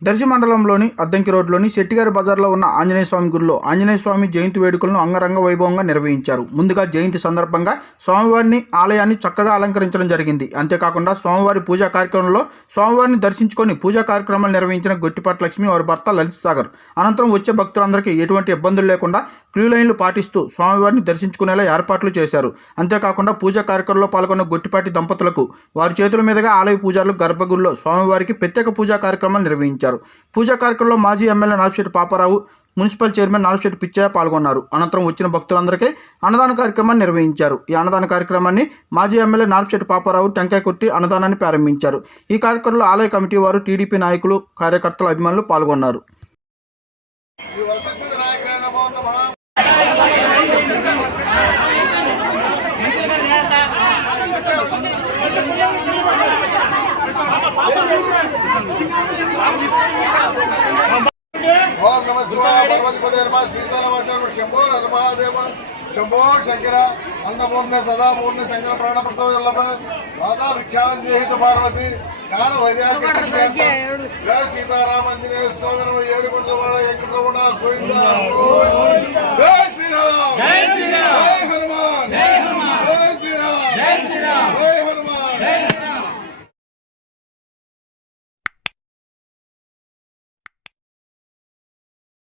దర్శి మండలంలోని అద్దంకి రోడ్లోని శెట్టిగారి బజార్లో ఉన్న ఆంజనేయ స్వామి గుడిలో ఆంజనేయ స్వామి జయంతి వేడుకలను అంగరంగ వైభవంగా నిర్వహించారు. ముందుగా జయంతి సందర్భంగా స్వామివారిని ఆలయాన్ని చక్కగా అలంకరించడం జరిగింది. అంతేకాకుండా స్వామివారి పూజా కార్యక్రమంలో స్వామివారిని దర్శించుకొని పూజా కార్యక్రమాలు నిర్వహించిన గొట్టిపాటి లక్ష్మి వారి భర్త లలిత్ సాగర్. అనంతరం వచ్చే భక్తులందరికీ ఎటువంటి ఇబ్బందులు లేకుండా క్యూ లైన్లు పాటిస్తూ స్వామివారిని దర్శించుకునేలా ఏర్పాట్లు చేశారు. అంతేకాకుండా పూజా కార్యక్రమంలో పాల్గొన్న గొట్టిపాటి దంపతులకు వారి చేతుల మీదుగా ఆలయ పూజారులు గర్భగుడిలో స్వామివారికి ప్రత్యేక పూజా కార్యక్రమాలు నిర్వహించారు. పూజా కార్యక్రమంలో మాజీ MLA Nalugusetti Paparao municipal chairman Nalugusetti Pichaiah పాల్గొన్నారు. అనంతరం వచ్చిన భక్తులందరికీ అన్నదాన కార్యక్రమాన్ని నిర్వహించారు. ఈ అన్నదాన కార్యక్రమాన్ని మాజీ ఎమ్మెల్యే నాలుగుశెట్టి పాపారావు టెంకాయ కొట్టి అన్నదానాన్ని ప్రారంభించారు. ఈ కార్యక్రమంలో ఆలయ కమిటీ వారు టీడీపీ నాయకులు కార్యకర్తలు అభిమానులు పాల్గొన్నారు. ఓం నమ శివాయ భగవద్పదే నమ శ్రీకాళ శంభో నరమహాదేవ శంభో శంకర అన్నపూర్ణ సదాపూర్ణ శంకర ప్రాణప్రసవ మాతా విఖ్యాత పార్వతి. జ్ఞాన వైద్యాసి జయ సీతారామంజనేయ స్తోత్రం. ఏడుకొండవాడ వెంకటరమణ గోవింద.